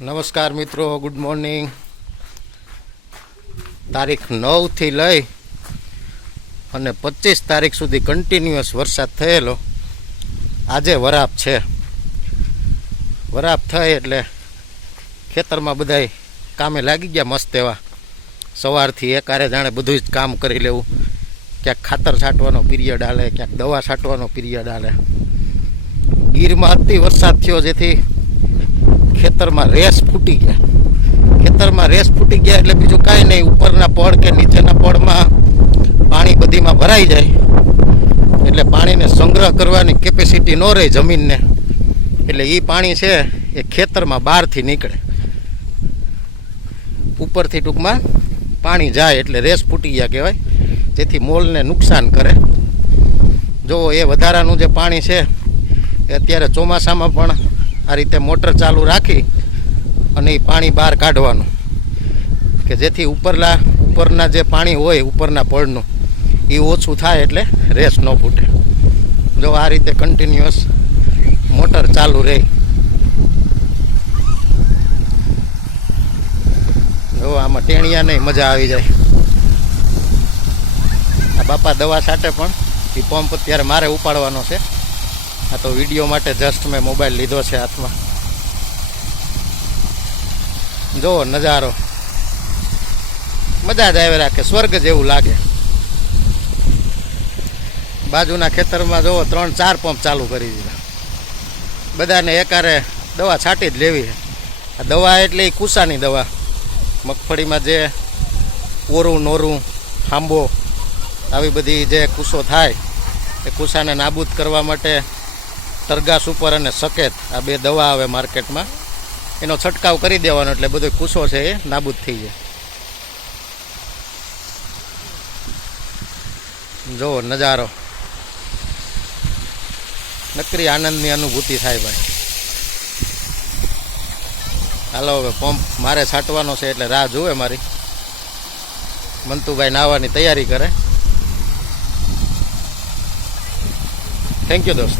નમસ્કાર મિત્રો, good morning. તારીખ 9 થી લઈ અને 25 તારીખ સુધી કન્ટિન્યુઅસ વરસાદ થયેલો. આજે વરાપ છે. વરાપ થાય એટલે ખેતરમાં બધાય કામે લાગી ગયા મસ્ત એવા. સવારથી એકારે જાણે બધું જ કામ કરી લેવું. ક્યાંક ખાતર છાંટવાનો પિરિયડ હાલે, ક્યાંક દવા છાંટવાનો પિરિયડ હાલે. ગીરમાં અતિ વરસાદ થયો જેથી ખેતરમાં રેસ ફૂટી ગયા. ખેતરમાં રેસ ફૂટી ગયા એટલે બીજું કાંઈ નહીં, ઉપરના પડ કે નીચેના પડમાં પાણી બધીમાં ભરાઈ જાય એટલે પાણીને સંગ્રહ કરવાની કેપેસિટી ન રહે જમીનને, એટલે એ પાણી છે એ ખેતરમાં બહારથી નીકળે, ઉપરથી ટૂંકમાં પાણી જાય એટલે રેસ ફૂટી ગયા કહેવાય, જેથી મોલને નુકસાન કરે. જો એ વધારાનું જે પાણી છે એ અત્યારે ચોમાસામાં પણ આ રીતે મોટર ચાલુ રાખી અને એ પાણી બહાર કાઢવાનું, કે જેથી ઉપરના જે પાણી હોય ઉપરના પડનું એ ઓછું થાય એટલે રેસ ન ફૂટે. જો આ રીતે કન્ટિન્યુઅસ મોટર ચાલુ રહે. જો આમાં ટેણિયા નહીં, મજા આવી જાય. આ બાપા દવા છાંટે પણ એ પંપ અત્યારે મારે ઉપાડવાનો છે. આ તો વિડીયો માટે જસ્ટ મેં મોબાઈલ લીધો છે હાથમાં. જો નજારો મજા જ આવે રાખે, સ્વર્ગ જેવું લાગે. બાજુના ખેતરમાં જો 3-4 પંપ ચાલુ કરી દીધા. બધાને એકારે દવા છાંટી જ લેવી છે. આ દવા એટલે એ કુસાની દવા. મગફળીમાં જે ઓરું નોરું હાંબો આવી બધી જે કુસો થાય એ કુસાને નાબૂદ કરવા માટે તરગા સુપર અને સકેત આ 2 દવા આવે માર્કેટમાં, એનો છંટકાવ કરી દેવાનો એટલે બધો કુસો છે એ નાબૂદ થઈ જાય. જો નજારો, નકરી આનંદની અનુભૂતિ થાય ભાઈ. હાલો હવે પંપ મારે છાંટવાનો છે એટલે રાહ જોવે મારી. મંતુભાઈ નાહવાની તૈયારી કરે. થેન્ક યુ દોસ્ત.